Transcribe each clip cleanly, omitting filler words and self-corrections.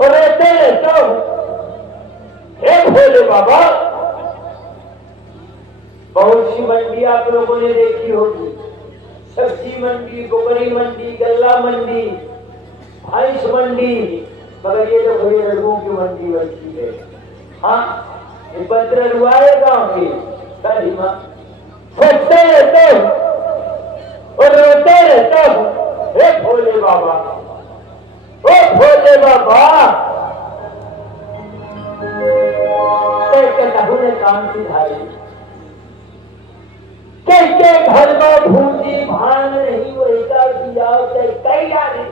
और रहते रहता हूं। हे भोले बाबा, बहुत सी मंडी आप लोगों ने देखी होगी, सब्जी मंडी, गोबरी मंडी, गल्ला मंडी, भैंस मंडी, मगर ये तो भैया रघुओं की मंडी बनती है। हाँ, ये पत्र रुआए गांव की सारी माँ सोचते रहते हो और रोते रहते हो। हे भोले बाबा, ओ भोले बाबा, ने काम सिधाई, कैसे घर में भूजी भान नहीं वैसा दिया कई जाने।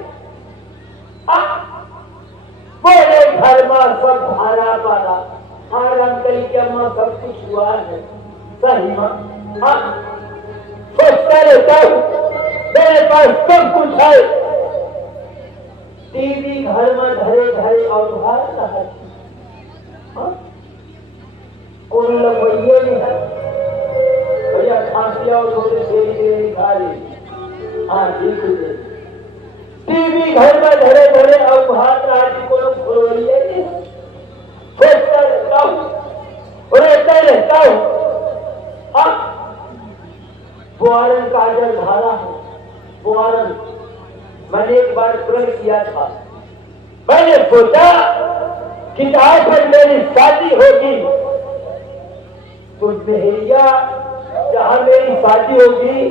बोले घर में सब भारा पारा, हाँ अंकल के अम्मा सब कुछ हुआ है सही माँ। हाँ, सोचता रहता हूँ मेरे पास सब कुछ है, टीवी घर में धरे धरे और बाहर रहा, कोई लपइये नहीं है भैया, खांसिया और थोड़ी देरी देरी खा ली। हाँ ठीक है, टीवी घर में धरे धरे और बाहर रहा, को लोग फुलवरिये नहीं। सोचता रहता हूँ रहता रहता हूँ। हाँ, बुआरन काजल धारा है, बुआरन मैंने एक बार प्रण किया था। मैंने सोचा कि आज पर मेरी शादी होगी तो बहरिया जहां मेरी शादी होगी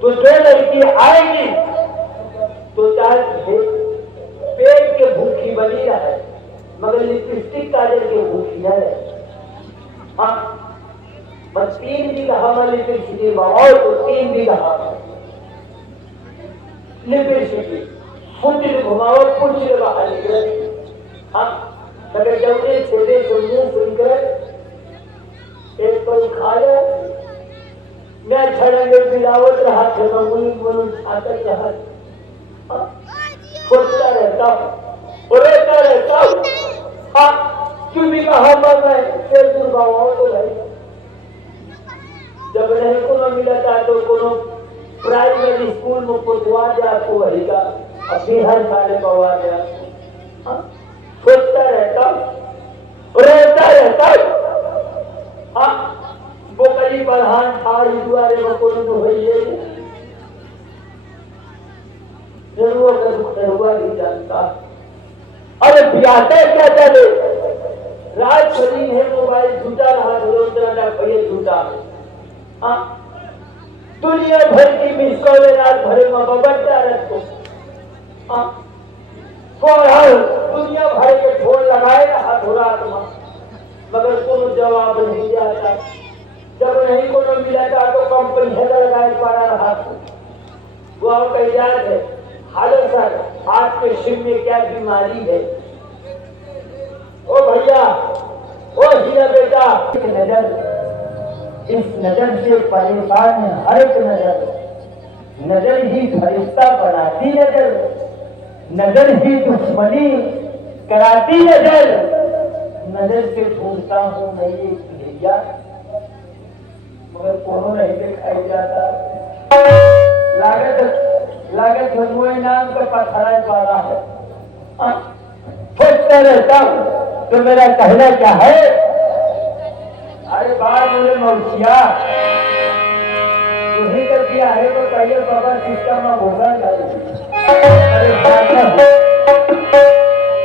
तो जो लड़की आएगी तो चाहे पेट के भूखी बनी रहे मगर लिपस्टिक काजल के भूखी न रहे। हाँ, बस 3 बीघा में लिपस्टिक और तो 3 बीघा लिपस्टिक फुट घुमाओ कुछ बाहर निकले। हाँ, मगर जब ने छेदे सुनने सुनकर एक पल खाया, मैं छड़ंगे बिलावत रहा थे, ममुनी मनु छाकर जहां सोचता रहता हूँ रहता रहता हूँ। हाँ, क्यों भी कहा मैं फिर दुर्गाओं तो भाई जब नहीं को मिला था तो कोनो प्राइमरी स्कूल में पहुंचवा दिया तो वही का अपनी हर साले पवा दिया। सोचता रहता हूँ रहता रहता हूँ। हाँ, वो कई प्रधान था दुआरे में कोई तो है जरूर का दुख हुआ नहीं जानता। अरे पियाते क्या चले रात खड़ी है, मोबाइल झूठा रहा भैया झूठा। हाँ, दुनिया भर की मिसकॉल रात भरे में बबड़ता रखो। हाँ, दुनिया भर के फोन लगाए रहा थोड़ा आत्मा मगर कोनो जवाब नहीं आता। जब नहीं कोनो मिला था तो कंपनी है लगाए पड़ा रहा था। वो आपका याद है हालो सर आपके शिव में क्या बीमारी है। ओ भैया, ओ हीरा बेटा, नजर इस नजर से परेशान है हर एक नजर, नजर ही फरिश्ता बनाती नजर, नजर ही दुश्मनी कराती नजर, नजर से ढूंढता हूँ मैं ये भैया मगर कोनो नहीं दिखाई जाता। लागत धर्मों नाम का पथरा पारा है। सोचता रहता हूँ तो मेरा कहना क्या है। अरे बात बोले मौसिया तुम्हें कर दिया है तो पहले बाबा सिस्टम में भोगा अरे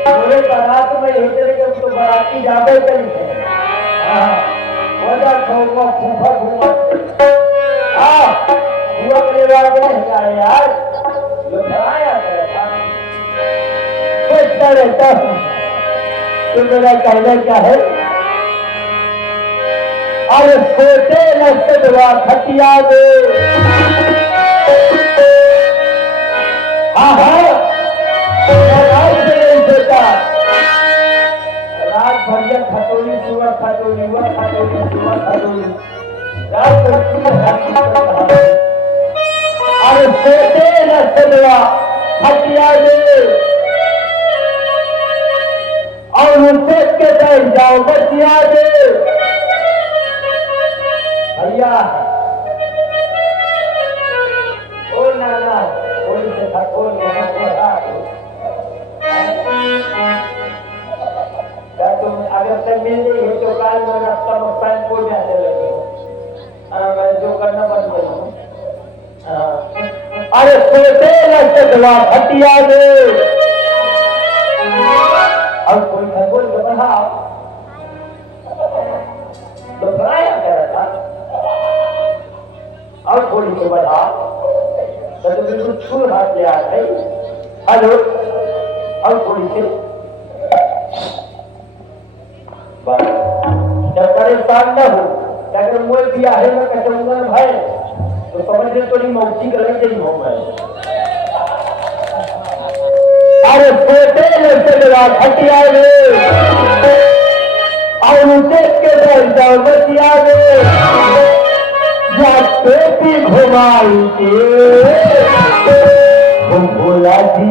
बोले बारात में हिटले के तो बाराती जाबे करी है। हाँ, वजह खोगा फूफा घूमा। हाँ, हुआ परिवार में नहीं आए यार, जो बनाया था। सोचता रहता हूँ तो मेरा कहना क्या है। और सोचे न सदवा खटिया दे। हाँ हाँ, रात से नहीं सोचा, रात भरिया खटोली सुबह खटोली हुआ खटोली सुबह खटोली रात भर। और सोचे न सदवा खटिया दे और उससे के बैठ जाओ बचिया दे। भैया ओ नाना थोड़ी से खटोल अगर तक मिल गई है तो काल में रास्ता में पैन को जाने लगे मैं जो करना बंद कर दूं। अरे सोते लटकवा हटिया दे अब कोई खगोल के बढ़ा तो बनाया कर रहा और थोड़ी के बढ़ा तो बिल्कुल छूल हाथ ले आ गई। हेलो और थोड़ी से जब परेशान न हो अगर मोल दिया है मैं कचूंगा भाई तो समझ ले थोड़ी मौसी कर रही हो मैं। अरे सोते लड़के जवाब हटिया रे और उसे के जाओ बचिया रे या पेटी घुमाई के भोला जी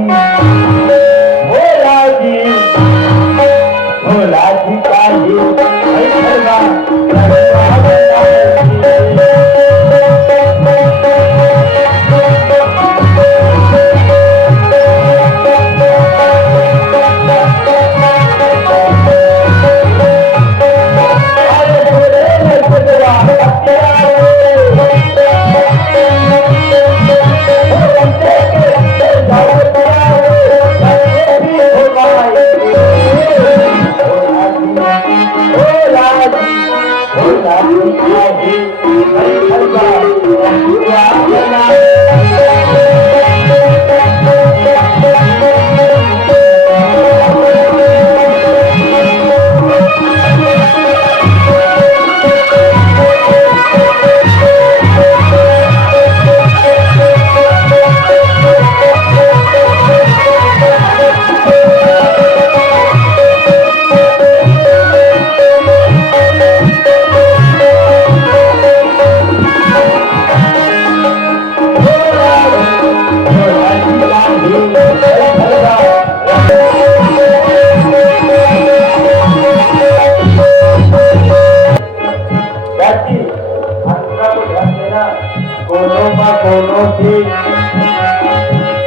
भोला जी भोला जी का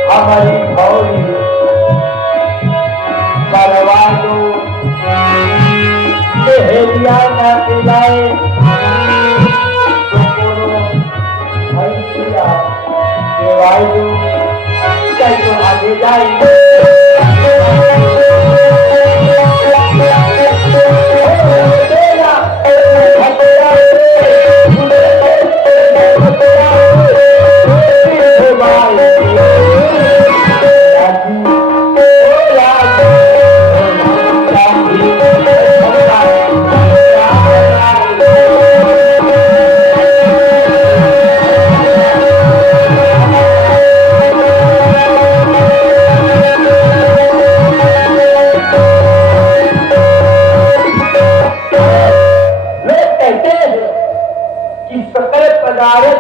हमारी भौरी परवानो हेलिया ना पिलाए तो कोनो भैंसिया देवाई चाहे तो आगे जाए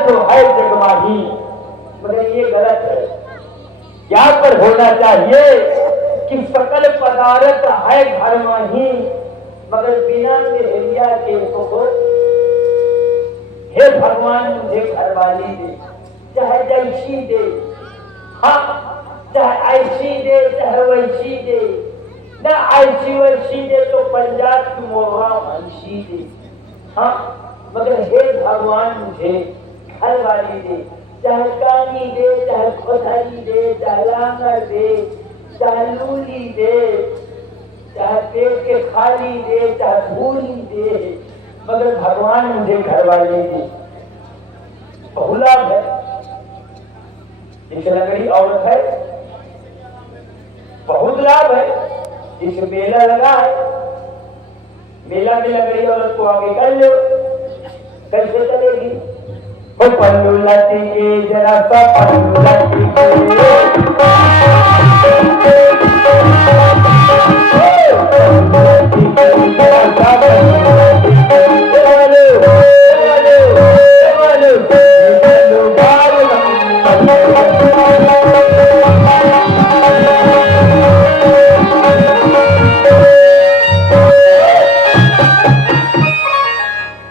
तो है जगमाही मगर ये गलत है। यहाँ पर होना चाहिए कि सकल पदार्थ है घर माही मगर बिना हेलिया के तो हे भगवान मुझे घरवाली दे चाहे जैसी दे हाँ चाहे ऐसी दे चाहे वैसी दे ना ऐसी वैसी दे तो पंजाब की मोहरा ऐसी दे हाँ मगर हे भगवान मुझे घर वाली दे चाहे कानी दे चाहे खोथारी दे चाहे लांगर दे चाहे लूली दे चाहे पेट के खाली दे चाहे भूली दे मगर भगवान मुझे घर वाली दे। बहुत लाभ है इस लकड़ी औरत है बहुत लाभ है इस मेला लगा है मेला की लकड़ी औरत को आगे कर लो कैसे चलेगी पल्लू लटी के जरा सा पल्लू लटी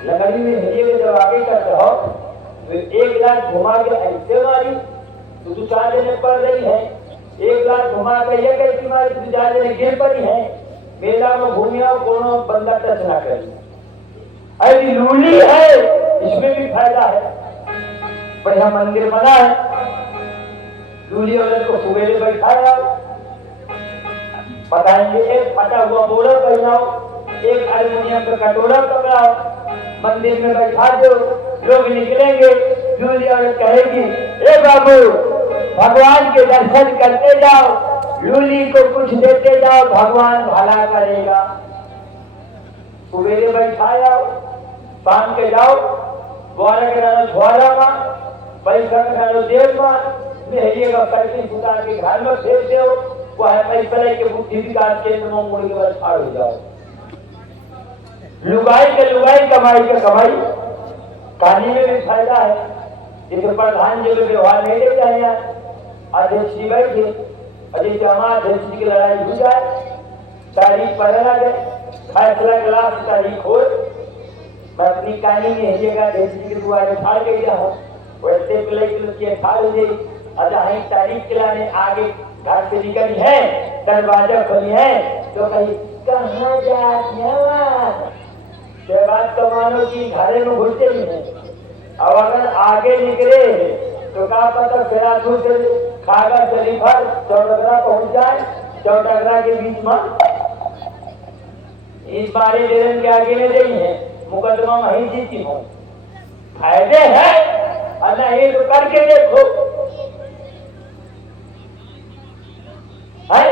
लकड़ी में हिलिए जब आगे करते हो एक लाख घुमा के ऐसे मारी तो तू 4 जने पड़ रही है 1 लाख घुमा के ये कैसी मारी तू 4 जने गिर पड़ी है मेला में घूमिया कोनो बंदा टच ना करे। अरे लूली है, इसमें भी फायदा है। बढ़िया मंदिर बना है, लूली औरत को सुबेरे बैठाया, बताएंगे एक फटा हुआ बोरा पहनाओ, एक हारमोनियम का कटोरा पकड़ाओ, मंदिर में बैठा दो, लोग निकलेंगे, लूली औरत कहेगी ए बाबू भगवान के दर्शन करते जाओ, लूली को कुछ देते जाओ, भगवान भला करेगा। सुबेरे बैठाया, शाम के जाओ, द्वारा के डालो छुआरा मां, पैसा के डालो देव मां, मेहरिएगा पैसे सुता के घर में भेज दो, वह पैसा के बुद्धि विकास केंद्र में मुड़ के बस फाड़ हो जाओ। लुगाई के लुगाई, कमाई के कमाई। कहानी में भी फायदा है। जैसे प्रधान जी को व्यवहार नहीं ले जाए, अध्यक्ष जी बैठे, अध्यक्ष अध्यक्ष जी की लड़ाई हो जाए, तारीख पढ़ने लगे, फैसला क्लास तारीख हो, मैं अपनी कहानी में हिजेगा अध्यक्ष जी के द्वारे फाड़ गई रहा, वैसे प्ले फाड़ हो गई। अच्छा है तारीख चलाने आगे घर से निकली है, दरवाजा खोली है, तो कहीं कहाँ जा बात तो मानो कि घरे में घुसते ही है। अब अगर आगे निकले तो क्या पता फिरातू से खागा शरीफर चौटगरा पहुंच जाए, चौटगरा के बीच में इस बारे डेरन के आगे में नहीं है, मुकदमा वहीं जीती हूँ। फायदे है नहीं तो करके देखो है।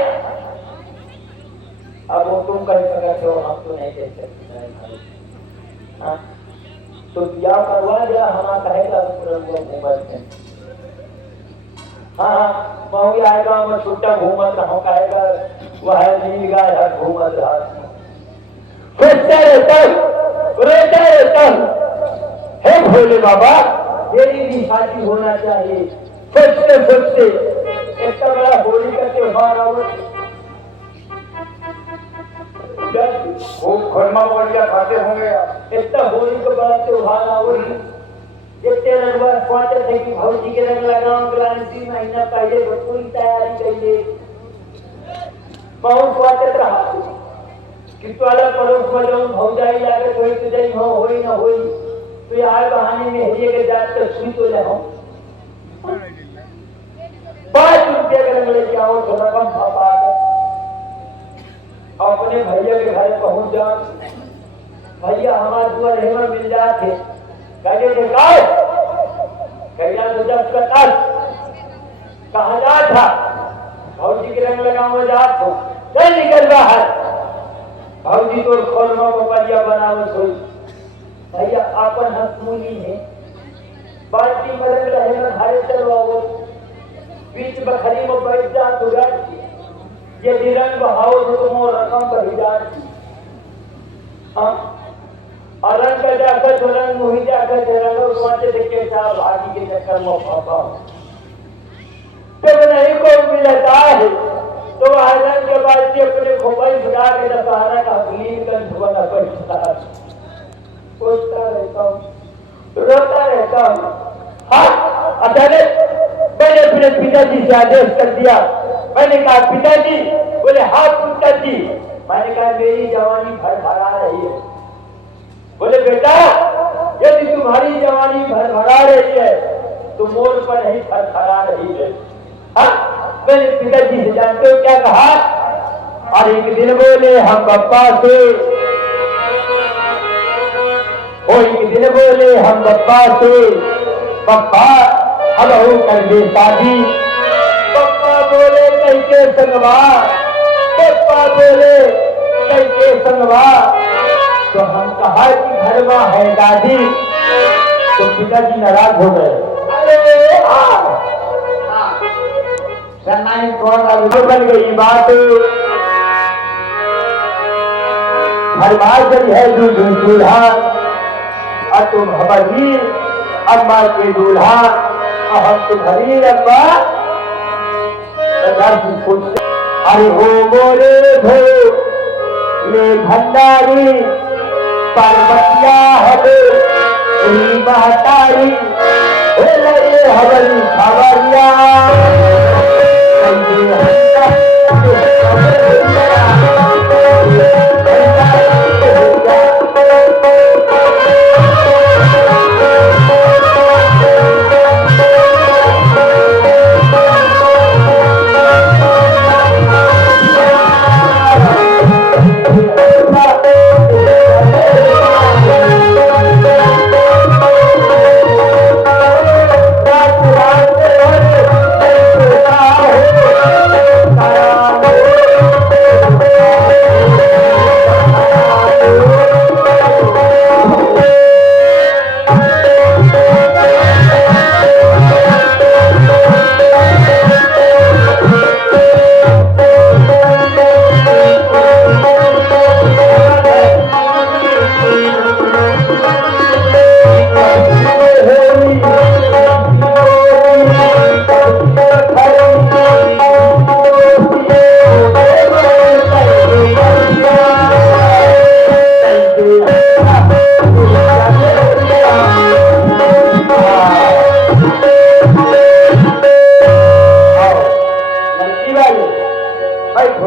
अब वो तुम कर सकते हो, हम तो नहीं दे सकते। तो ब्याह करवा दिया, हमारा कहेगा घूमत है। हाँ बहु आएगा, मैं छुट्टा घूमत रहा कहेगा, वह नील गाय है घूमत रहा, सोचता रहता है भोले बाबा मेरी भी शादी होना चाहिए। सोचते सोचते इतना बड़ा होली का त्योहार खोरमा बोलिया खाते होंगे, इतना होली का बड़ा त्योहार आवड़ी, इतने रंगवार पांच थे कि भौजी के रंग लगाओ, क्रांति महीना पहले पूरी तैयारी करिए, बहुत स्वागत रहा कितवाला पड़ोस में जाऊं भौजाई लागे कोई तुझे हो होई ना होई, तो यार बहाने में हरिये के जात तो सुई तो ले हो 5 रुपये का रंग लेके आओ, थोड़ा कम पापा अपने भैया के घर पहुंच जाओ, भैया हमारे दुआ रहना मिल जाते, कहते थे कहना तो जब प्रकाश कहा जा था, भौजी के रंग लगाओ जात हो, चल निकल बाहर, भौजी तो खोलमा बपरिया बनाओ सोई, भैया अपन हंसमुनी है, बाल्टी में रंग रहना धारे चलवाओ, बीच बखरी में बैठ जा तो ये रंग बहाओ तो तुम और रकम बढ़ी जाती, और रंग का जाकर तो रंग मुही जाकर रंग सोचे देखे साहब आगे के चक्कर में पापा जब नहीं को मिलता है तो रंग के बाद से अपने खोपड़ी बुला के दशहरा का हकलीन कर धुआना पड़ता है, सोचता रहता हूँ रोता रहता हूँ। हाँ अचानक मैंने अपने पिताजी से आदेश कर दिया, मैंने कहा पिताजी, बोले हाँ पिताजी, मैंने कहा मेरी जवानी भरभरा रही है, बोले बेटा यदि तुम्हारी जवानी भरभरा रही है तो मोर पर नहीं भरभरा रही है। हाँ मैंने पिताजी से जानते हो क्या कहा, और एक दिन बोले हम पप्पा से, एक दिन बोले हम पप्पा से, पप्पा अब हो कर दे शादी, पप्पा बोले कैसे संगवा, पप्पा बोले कैसे संगवा, तो हम कहा कि घर में है दादी, तो पिताजी नाराज हो गए। अरे कौन बन गई बात, हरमाल है दूल्हा, और तुम हमारी अम्मा के दूल्हा, और हम तुम्हारी अम्मा। अरे हो मोरे भो ले भंडारी, पार्वतिया हवे महतारी, हवल खबरिया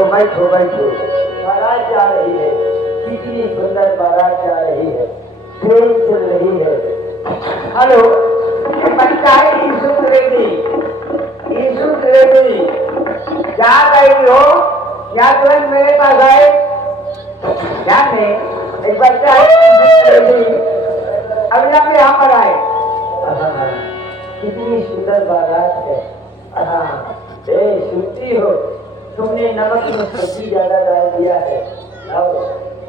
बैठो बैठो। बारात जा रही है, कितनी सुंदर बारात जा रही है, ट्रेन चल रही है। हेलो, बच्चा है ईशु त्रिवेदी, ईशु त्रिवेदी, क्या गई हो? क्या तुरंत मेरे पास आए? क्या नहीं, एक बच्चा है ईशु त्रिवेदी, अभी आप यहाँ पर आए। कितनी सुंदर बारात है। सुनती हो, तुमने नमक में सब्जी ज्यादा डाल दिया है। लाओ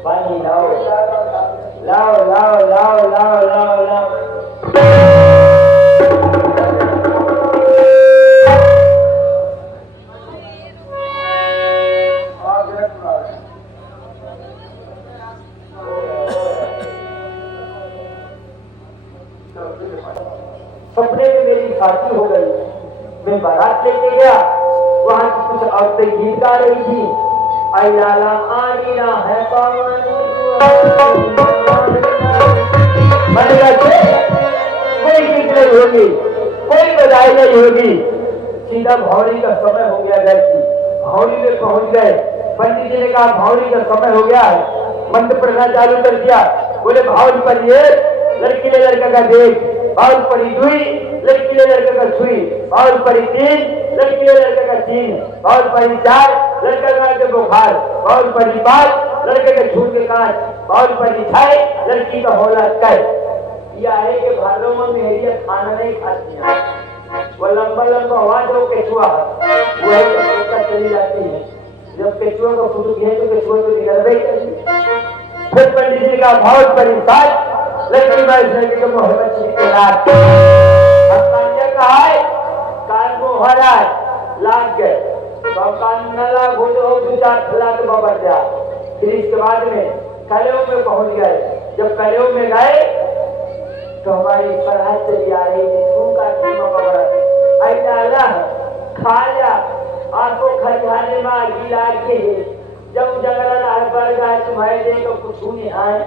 पानी लाओ, लाओ लाओ लाओ लाओ लाओ लाओ। सपने में मेरी शादी हो गई, मैं बारात लेके गया, वहां की कुछ औरतें गीत गा रही थी। आई लाला आनीला है कोई गीत नहीं होगी, कोई बधाई नहीं होगी। सीधा भौरी का समय हो गया घर की, भौरी में पहुंच गए। पंडित जी ने कहा भौरी का समय हो गया है, मंत्र पढ़ना चालू कर दिया। बोले भाव पढ़िए, लड़की ने लड़का का देख, भाव पढ़ी दुई, लड़की ने लड़का का छुई, भाव पढ़ी तीन, लड़की ने लड़का का तीन, भाव पढ़ी चार, लड़का का के बुखार, भाव पढ़ी पांच, लड़के के छूट के कांच, भाव पढ़ी छह, लड़की का होला कर। यह है कि भादों में मेहरिया खाना नहीं खाती है, वो लंबा लंबा हुआ जो केचुआ वो है तो चली जाती है। जब केचुआ को फुटू गया तो केचुआ तो निकल गई। फिर पंडित जी का भाव पढ़ी सात, लड़की लड़के के मोहब्बत के रात कहा है कान को हरा लाग गए तो कान न लाग हो तो दो चार फैला के बाबा जा। फिर इसके बाद में कलेव में पहुंच गए। जब कलेव में गए तो हमारी पढ़ाई चली आ रही थी, का कीमा आई डाला खा जा आपको खजाने में गिला के जब जगह बढ़ जाए तुम्हारे देख तो कुछ नहीं आए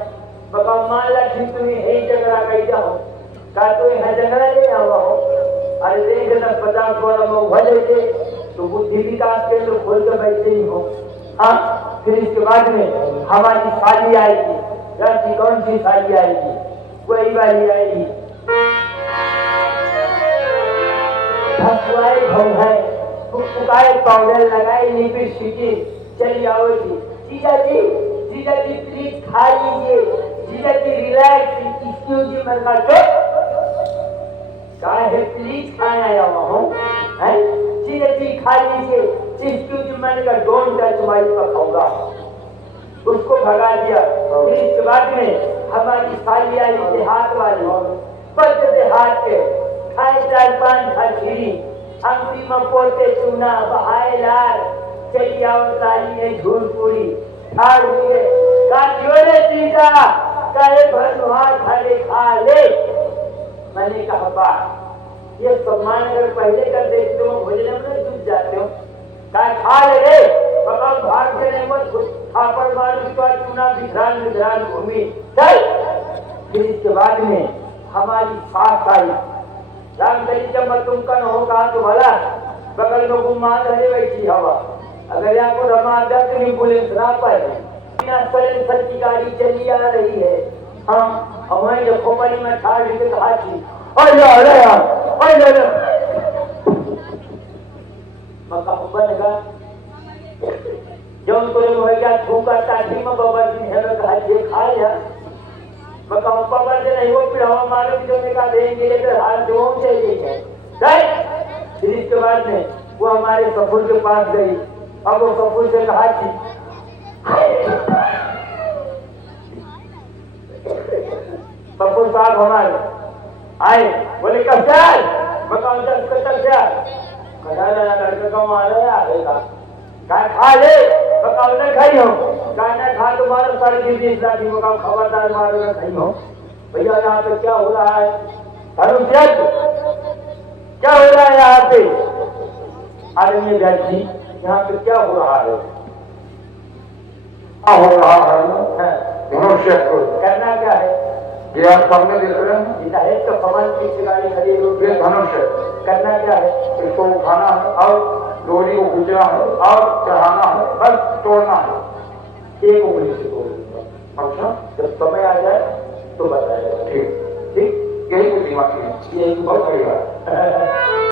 बाबा मान ली तुम्हें यही झगड़ा कही जाओ का तो यहाँ झगड़ा ले आवा हो। अरे देख 10-50 वाला लोग भले थे तो बुद्धि विकास के तो खोल कर बैठे ही हो। हाँ, फिर इसके बाद में हमारी शादी आएगी। लड़की कौन सी शादी आएगी? वही वाली आएगी भसवाए भाव है, पुकाए पाउडर लगाए लिपिड सीटी चली आओ जी। जीजा जी प्लीज खा लीजिए, जीजा जी रिलैक्स, एक्सक्यूज मी मरना चुप का है प्लीज खाना आया हुआ हूँ है। जीजा जी खा लीजिए, एक्सक्यूज मी मैंने कहा डोंट टच माय पकाऊंगा, उसको भगा दिया। फिर इसके बाद में हमारी साली आई देहात वाली, बच देहात के खाए 4-5 खीरी, अंगुरी में पोते चूना बहाए लाल, चली आओ साली ने झूल पूरी ठाड़ हुए काटियों ने सीधा कहे भरनुहार खाले खा ले। मैंने कहा बात ये सम्मान अगर पहले कर देते हो भोजन में जुट जाते हो कहा खा ले रे बाबा भाग से नहीं मत थापड़ मारू का चूना बिखरान घूमी चल। फिर इसके बाद में हमारी सास आई, राम चरित्र में तुम कन हो कहा तो भला बगल में गुमान रहे बैठी हवा। अगर यहाँ को रमादक एम्बुलेंस ना पाए बिना सर की गाड़ी चली आ रही है। हम हमारे जो खोपड़ी में ठाड़ के कहा थी बनेगा जो उनको होगा झूका टाटी में बाबा जी है कहा ये खाया बाबा जी नहीं वो पिढ़ावा मारे जो निकाल देंगे लेकर हाथ जो चाहिए। फिर इसके बाद में वो हमारे सफुर के पास गई। अब वो सफुर से कहा थी सफुर साहब हमारे आए बोले कब चल बताओ लड़के का मारे आएगा खा ले बताओ न खाई हो गाना खा तुम्हारा सर की बीस लाठी मकाम खबरदार मारो न खाई हो। भैया यहाँ पे क्या हो रहा है? क्या हो रहा है यहाँ पे? आदमी जी यहाँ पे क्या हो रहा है? क्या हो रहा है? मनुष्य को करना क्या है? ये आप सामने देख रहे हैं, है तो कमल की गाड़ी खड़ी ये धनुष है। करना क्या है? इसको उठाना है और डोरी को खींचना है और चढ़ाना है, बस तोड़ना है। एक उंगली से तोड़ दूंगा। अच्छा, जब समय आ जाए तो बताएगा। ठीक ठीक, यही बुद्धिमती है, यही बहुत बड़ी बात।